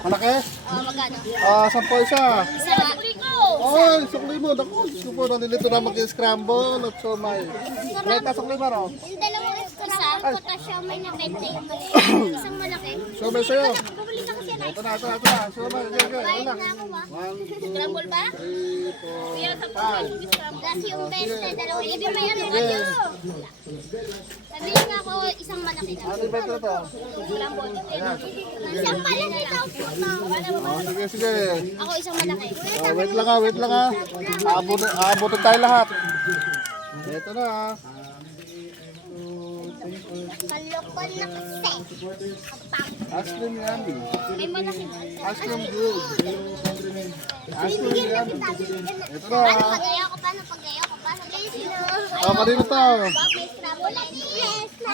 Malaki? Magkano? 10 isa. Isa nga. Ay, sukli mo. Naku, supo nalilito na mag-scramble at somay. Reta, sukli mo, no? Yung dalawang isa, potassium may na 20 yung maliit. Isang malaki. Somay sa'yo. Bumalik na kasi yan. Ito na. Somay, okay. Bayad Anak. na ako ba? 1, 2, Scramble ba? 3, 4, 5. Plus yung 20, dalawang ibig may ano. Sabihin nga ako isang malaki na. Ano ba ito? Scramble. Isang malaki daw po. Sige, sige. Ako isang malaki. Wait lang ha. Aabutin tayo lahat. Ito na ha. Kalokol na kasi. Ice cream yummy. May malaki na. Ice cream good. Ice cream yummy. Ito na ha. Pagaya ko pa, pagaya ko pa. Kanina to. May scramble. Yes na.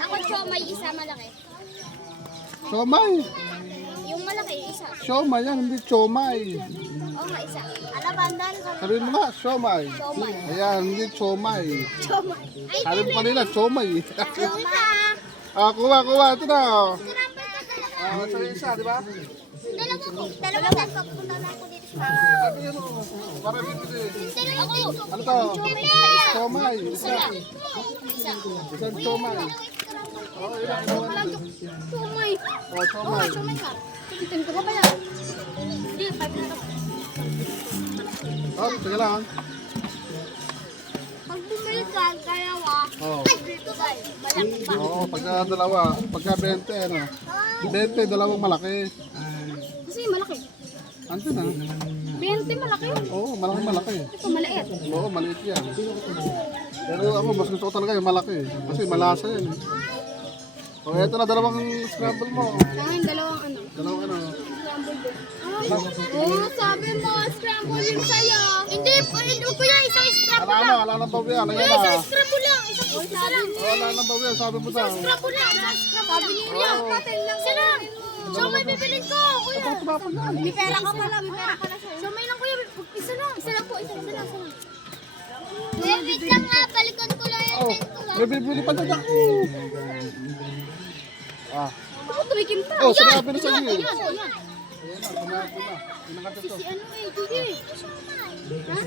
Ako siomay isa malaki. Siomay. Yung malaki isa. Siomay yan, hindi siomay. Okay, isa. Alabandan ko. Sabihin mo nga, siomay. Siomay. Ayan, hindi siomay. Siomay. Ay, Sabi mo kanina, siomay. siomay. Kuha. Ito na. Scramble ka talaga. Sa isa, di ba? Dalawa ko. Dalawa ko. Punta na ako dito sa Sabihin mo. Para bibili. Ako. Ano to? Siomay. Isa Isa. lang. Isa. Isang siomay. Oh, ilan. Siomay. Oh, siomay. Siomay ka. Tikitin ko pa yan. Hindi, 5 na. Oh, sige lang. Pag bumili ka, dalawa. Oh. Dito tayo. Malaki pa. Oo, pagka dalawa, pagka 20, ano? 20, dalawang malaki. Kasi malaki. Ano na? 20 malaki. Oo, malaki. Ito maliit. Oo, maliit yan. Pero ako, mas gusto ko talaga yung malaki. Kasi malasa yan. O, eto na, dalawang scramble mo. Ayan, dalawang ano. Dalawang ano. Scramble din. Oo, sabi mo, scramble din sa'yo. Hindi, hindi ko yan. Isang scramble lang. Ala nang bawi yan. Ayan Wala, na. isang scramble lang. Isa lang. Wala nang bawi yan, sabi mo daw. Scramble lang. Sabi niya. Isa lang. So, may bibilin ko, kuya. Ito, tumapag na. May pera ka pala, may pera pala sa'yo. So, may lang kuya, isa lang. Isa lang po, isa lang. Wait lang nga, balikan ko lang yung Oh, tent ko lang. may bibili pa dyan ako. Ah, Ako, tumikim pa. oh, sinabi na sa iyo. Ayan. Ayan na, sinabi na. Pinakata to. Si ano eh, Judy. Ha?